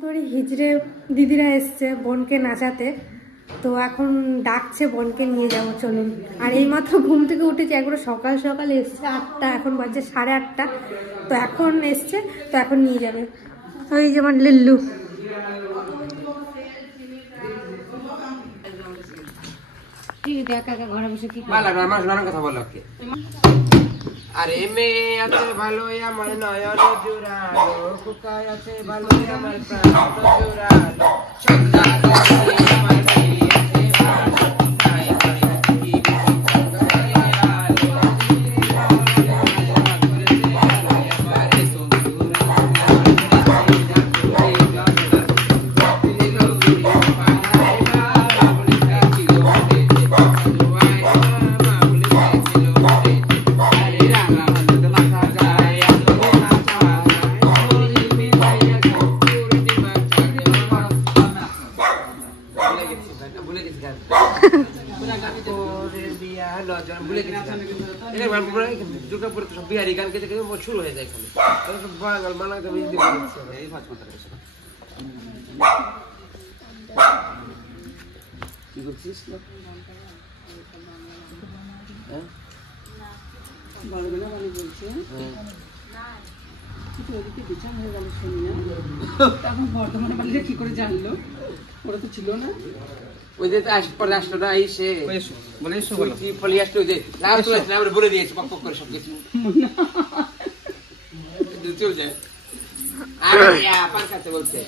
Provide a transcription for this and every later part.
তোরই হিজড়ে দিদিরা এসছে বোনকে নাচাতে, তো এখন ডাকছে বোনকে নিয়ে যাবো চলুন। আর এইমাত্র ঘুম থেকে উঠেছে, একবারে সকাল সকাল এসছে 8টা, এখন বাজে 8:30, তো এখন এসছে, তো এখন নিয়ে যাবে। ওই যেমন লিল্লু ঘরে বসে কি কথা বলো। আরে মেয়ে আছে ভালো আমার নয়ন জুড়ালো, কুকার আছে ভালো আমার প্রাণ জুড়ালো, দুর্গাপুরে তো সব বিহারি গান গেতে গেতে শুরু হয়ে যায় এখানে, সব বাঙাল মানাতে কি করছিস বর্ধমানে বাড়িতে কি করে জানলো? ওরা তো ছিল না, ওই যে পরে আসলো না, এসে বলে দিয়েছে পক পক করে সব কিছু চলে যায়। বলছে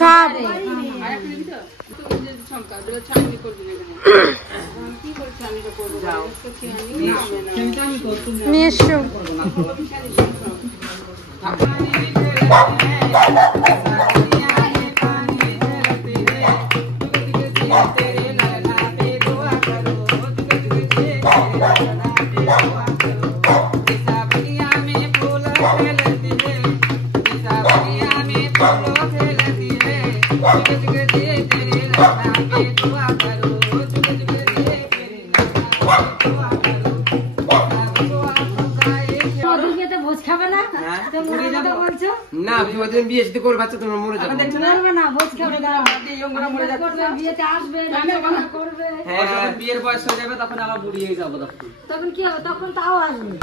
সব নিয়ে এসো। না বিয়ে যদি করে বাচ্চা তোমার মরে যাবে বিয়ের বয়স হয়ে যাবে, তখন আবার বুড়ি হয়ে যাবো, তখন কি হবে? তখন তাও আসবে।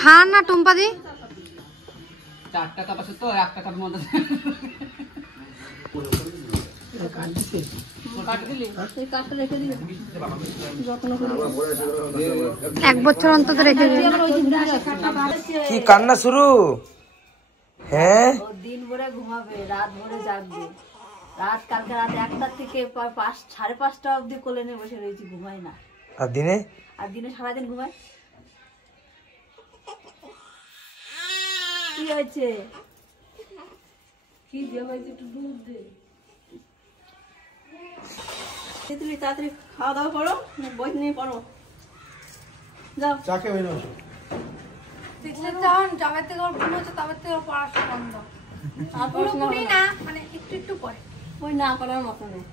খান না টুম্পা দি 4 টাকা পাশে তো 1 টাকার মধ্যে 1 বছর অন্তত রেখে দিই। কি কান্না শুরু? হ্যাঁ, দিন ভরে ঘুমাবে, রাত ভরে জাগবে। কালকে রাত 1টা থেকে 5:30 অবধি কোলে নিয়ে বসে রয়েছি, ঘুমাই না। আর দিনে সারাদিন ঘুমাই। কি হয়েছে? কি দিয়ে হয়েছে? একটু দুধ দে। তুমি তাড়াতাড়ি খাওয়া দাওয়া করো, বই নিয়ে পড়ো, যাও। চাকে হয়ে না যাবে থেকে ওর ঘুম হচ্ছে, তবে থেকে ওর পড়াশোনা বন্ধ। পুরোপুরি না, মানে একটু একটু পড়ে। ওই না করার মতো নেই,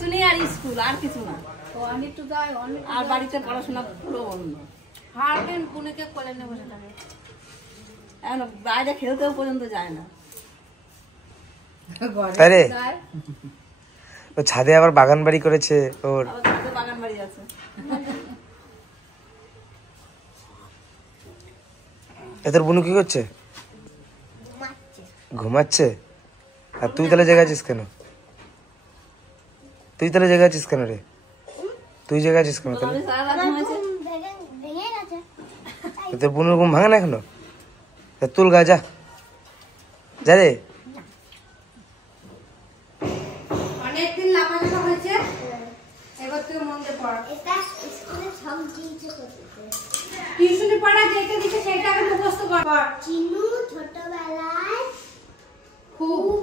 শুনি আর স্কুল আর কিছু না। আর বাড়িতে পড়াশোনা পুরো বন্ধ। হারদিন পুনেকে কোলে নিয়ে বসে থাকে, এখন বাইরে খেলতেও পর্যন্ত যায় না। আরে ও ছাদে আবার বাগান বাড়ি করেছে ওর। আবার ছাদে বাগান বাড়ি আছে। তোর বুনু কি করছে? ঘুমাচ্ছে। আর তুই তাহলে জেগে আছিস কেন? তুই তাহলে জেগে আছিস কেন রে? তুই জেগে আছিস কেন তাহলে? সারা রাত ঘুমাইছে। তোর বুনুর ঘুম ভাঙে না এখনো? তুল গা, যা যা রে। অনেকদিন লাফালাফা হয়েছে, এবার তুই মন দিয়ে পড়। টিউশনে পড়া যেটা দিচ্ছে সেটা আমি মুখস্থ কর। চিনু ছোটবেলায় খুব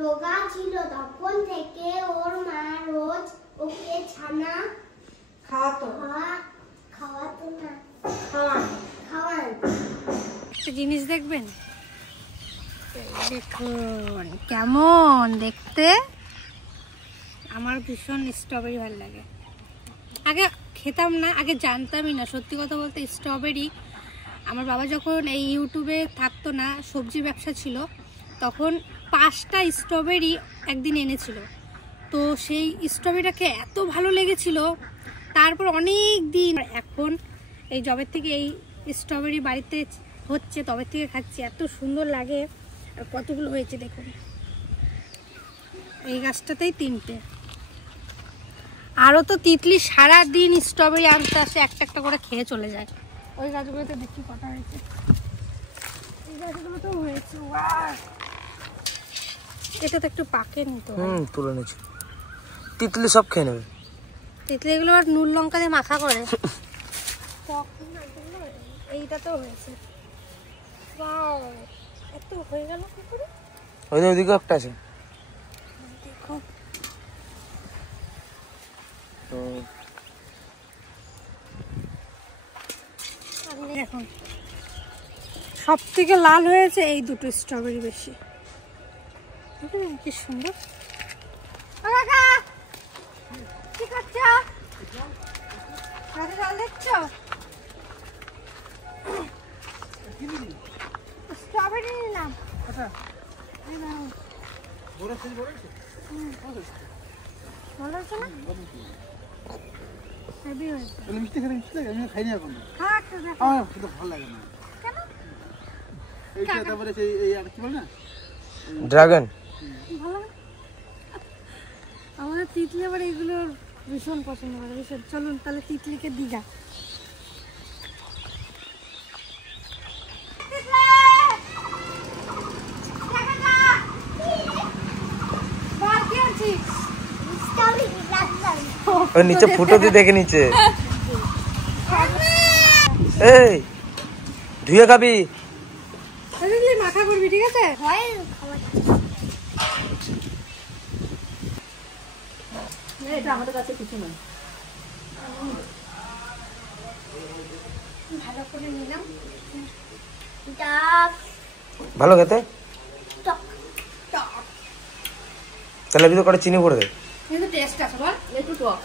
রোগা ছিল, তখন থেকে ওর মা রোজ ওকে ছানা খাওয়াতো খাওয়াতো না খাওয়ান। একটা জিনিস দেখবেন, দেখুন কেমন দেখতে। আমার ভীষণ স্ট্রবেরি ভালো লাগে। আগে খেতাম না, আগে জানতামই না সত্যি কথা বলতে স্ট্রবেরি। আমার বাবা যখন এই ইউটিউবে থাকতো না, সবজির ব্যবসা ছিল, তখন 5টা স্ট্রবেরি একদিন এনেছিল। তো সেই স্ট্রবেরিটাকে এত ভালো লেগেছিল, তারপর অনেক দিন এখন এই জবের থেকে এই স্ট্রবেরি বাড়িতে হচ্ছে, তবে থেকে খাচ্ছি, এত সুন্দর লাগে। আর কতগুলো হয়েছে দেখুন, এই গাছটাতেই 3টে। আরও তো তিতলি সারাদিন স্ট্রবেরি আনতে আসে, একটা একটা করে খেয়ে চলে যায়। ওই গাছগুলোতে দেখি কটা হয়েছে, এই গাছগুলো তো হয়েছে। এটা তো একটু পাকেনি তো। তুলে নিচ্ছি, তিতলি সব খেয়ে নেবে। তিতলি এগুলো আর নুন লঙ্কা দিয়ে মাখা করে। এইটা তো হয়েছে, এত হয়ে গেল কি করে? ওইদিকে একটা আছে। দেখো এখন সব থেকে লাল হয়েছে এই দুটো স্ট্রবেরি বেশি। কি সুন্দর। কি করছো? গাছে জল দিচ্ছ? স্ট্রবেরি নিলাম। ভালো হয়েছে না? হেভি হয়েছে। মিষ্টি খেতে মিষ্টি লাগে, আমি খাইনি এখন। খাক তো দেখো। আমার খেতে ভালো লাগে না। কেন? এইটা তারপরে সেই এই আর কি বলে না, ড্রাগন। ভালো না? আমাদের তিতলি আবার এগুলো ভীষণ পছন্দ করে, ভীষণ। চলুন তাহলে তিতলিকে দিঘা। ওই নিচে ফুটো দিয়ে দেখে নিচে। এই ধুয়ে খাবি। মাখা করবি, ঠিক আছে? এটা আমাদের কাছে কিছু নয়। ভালো করে নিলাম। ভালো খেতে। তাহলে ভিতরে করে চিনি ভরে দে। কিন্তু টেস্ট আছে বল। একটু টক।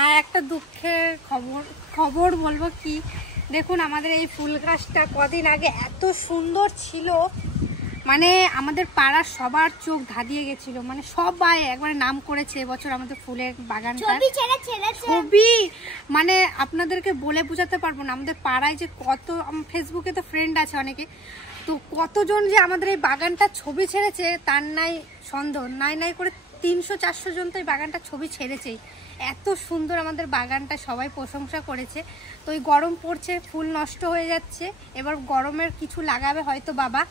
আর একটা দুঃখের খবর বলবো কি, দেখুন আমাদের এই ফুল গাছটা কদিন আগে এত সুন্দর ছিল, মানে আমাদের পাড়ার সবার চোখ ধাঁধিয়ে গেছিল। মানে সবাই একবারে নাম করেছে এবছর আমাদের ফুলের বাগানটা। ছবি মানে আপনাদেরকে বলে বোঝাতে পারবো না। আমাদের পাড়ায় যে কত, ফেসবুকে তো ফ্রেন্ড আছে অনেকে, তো কতজন যে আমাদের এই বাগানটা ছবি ছেড়েছে তার নাই সন্দেহ। নাই করে 300-400 জন তো এই বাগানটা ছবি ছেড়েছেই। এত সুন্দর আমাদের বাগানটা, সবাই প্রশংসা করেছে। তো এই গরম পড়ছে, ফুল নষ্ট হয়ে যাচ্ছে, এবার গরমের কিছু লাগাবে হয়তো বাবা।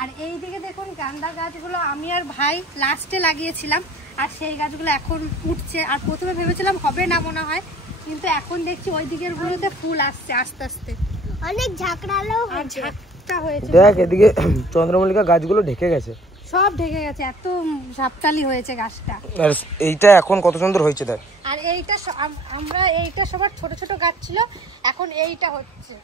আর এই দিকে দেখুন গাঁদা গাছগুলো আমি আর ভাই লাস্টে লাগিয়েছিলাম, আর সেই গাছগুলো এখন উঠছে। আর প্রথমে ভেবেছিলাম হবে না মনে হয়, কিন্তু এখন দেখছি ওই দিকের গুলোতে ফুল আসছে আস্তে আস্তে, অনেক ঝাঁকড়ালো আর ঝাঁকটা হয়েছে। দেখ এদিকে চন্দ্রমল্লিকা গাছগুলো ঢেকে গেছে, সব ঢেকে গেছে, এত ঝাপটালি হয়েছে গাছটা। আর এইটা এখন কত সুন্দর হয়েছে দেখ। আর এইটা আমরা এইটা সবার ছোট ছোট গাছ ছিল, এখন এইটা হচ্ছে।